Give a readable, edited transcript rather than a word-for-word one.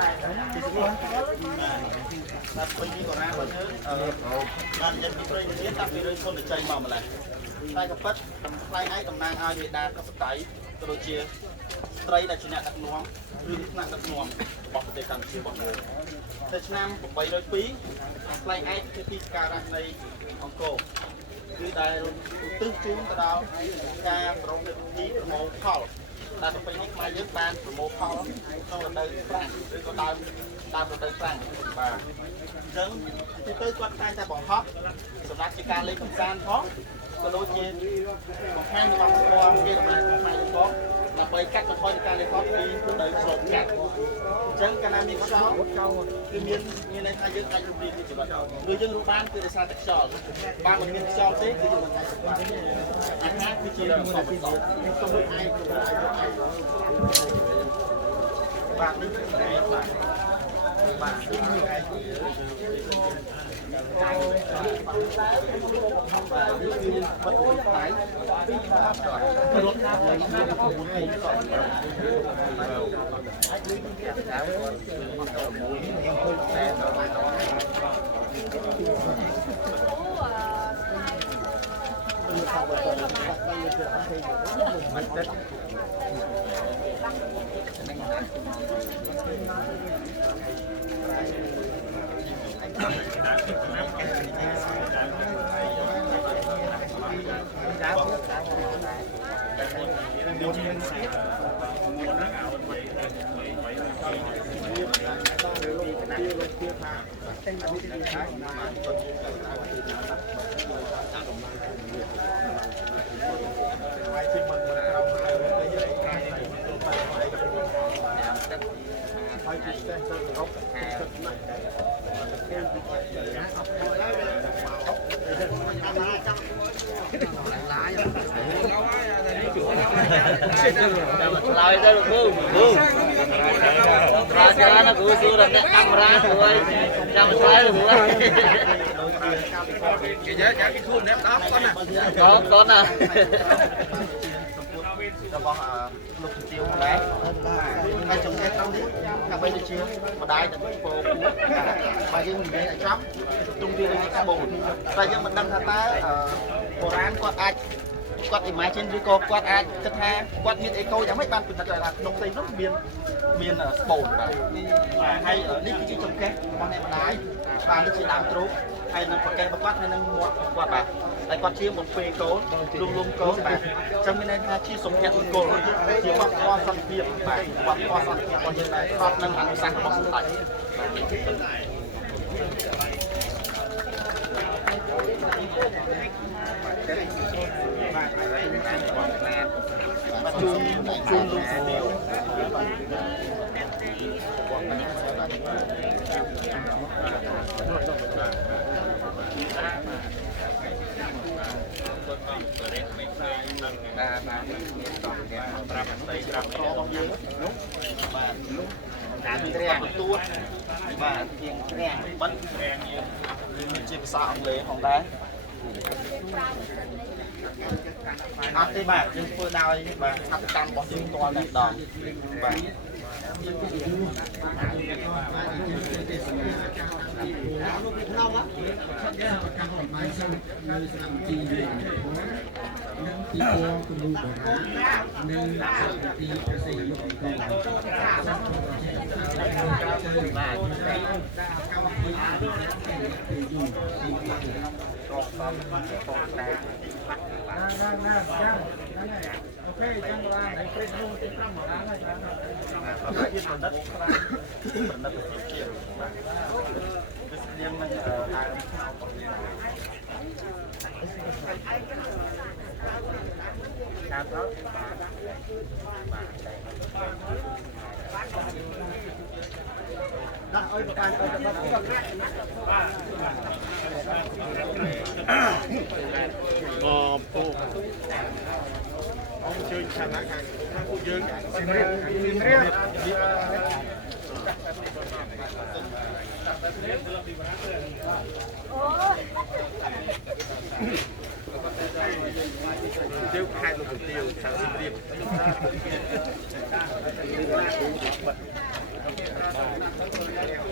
តែពេញនេះក៏ណាបើយើងបាននិយាយពីព្រៃនេះតាំងពីរឿងគុណចៃមកម្ល៉េះតែក៏ពិតខ្លែងឯងតំណាងឲ្យវេដាកសតៃក៏ដូចជាស្ត្រីដែលជាអ្នកដឹកនាំឬថ្នាក់ដឹកនាំរបស់ប្រទេសកម្ពុជារបស់យើងនៅឆ្នាំ802ខ្លែងឯងជាទីសក្ការៈនៃអង្គរគឺដែលទិសជូនទៅដល់ការប្រមូលពិធីប្រមូលផលដែលទៅពេលនេះខ្មែរយើងបានប្រមូលផលក្នុងរដូវប្រាំងឬក៏ដើមរដូវប្រាំងបាទអញ្ចឹងទីទៅគាត់តែងតែបង្ហោះសម្រាប់ជាការលេងកម្សាន្តផងក៏ដូចជាបង្ហាញវប្បធម៌ជាខ្មែរខ្មែរផងដើម្បីកាត់បន្ថយការលេងហោះពីរដូវស្រូបកាត់អញ្ចឹងកាលណាមានខ្យល់គឺមានន័យថាយើងអាចរំលាយជីវិតឬយើងរស់បានគឺដោយសារតែខ្យល់បើមិនមានខ្យល់ទេគឺយើងមិនអាចបានអាហារគឺជារបស់ពិសេសទៅមួយឯងបាទនេះគឺឯងបាទនេះគឺឯងបាទនេះគឺបទពិសោធន៍ដៃពីបាទរត់តាមទៅក្នុងក្រុមហ៊ុនសតអាចលុយទៅទៀតដែរមួយយើងឃើញតែមិនទឹកlại đây là cô ra cho nó cứ xưa là nét camera rồi trong trái rồi cái giá cái khuôn đẹp đó con àរបស់លោកជំទាវដែរហើយចុងខែត្រង់នេះដើម្បីទៅជាម្ដាយទៅពោបើយើងនិយាយឲ្យចំទុំវាដូចស្បូនតែយើងមិនដឹងថាតើបុរាណគាត់អាចគាត់ imagine ឬក៏គាត់អាចគិតថាគាត់មានអេកូយ៉ាងម៉េចបានពិនិត្យថាក្នុងផ្ទៃនោះមានស្បូនបាទហើយនេះគឺជាចុងខែរបស់អ្នកម្ដាយបាទនេះជាដើមទ្រូងហើយនឹងប្រកែករបស់គាត់ហើយនឹងមាត់គាត់បាទតែគាត់ជាមុនពេលកូនលំកូនបាទអញ្ចឹងមានន័យថាជាសម្ភារៈគោលជាវប្បធម៌សន្តិភាពបាទវប្បធម៌សន្តិភាពរបស់យើងដែរស្របនឹងអនុសាសន៍របស់សម្ដេចបាទជូនលោកស្ទាវប្រាប់ផ្ទៃប្រាប់របស់យើងនោះបាទនោះការត្រាំទួតបាទជាងត្រាំបិទត្រាំយើងជាភាសាអង់គ្លេសផងដែរអត់ទេបាទយើងធ្វើដោយបាទអត្តកម្មរបស់យើងផ្ទាល់តែម្ដងបាទពីពណ៌គំរូបុរាណនិងទីប្រសិទ្ធភាពរបស់បាទកម្មវិធីពីយូរពីរកតាមផងដែរណាចាអូខេចឹងបានតែព្រឹកនោះទី5មកដល់ហើយបាទយើងប្រណិតខ្លាំងប្រណិតជាបាទវាស្តៀងនឹងដើមខ្នោរបស់យើងការប្រោតដាក់ឲ្យប្រកាន់ទៅបាត់បាទពូអងជួយឆានណាខាងពួកយើងជំរាប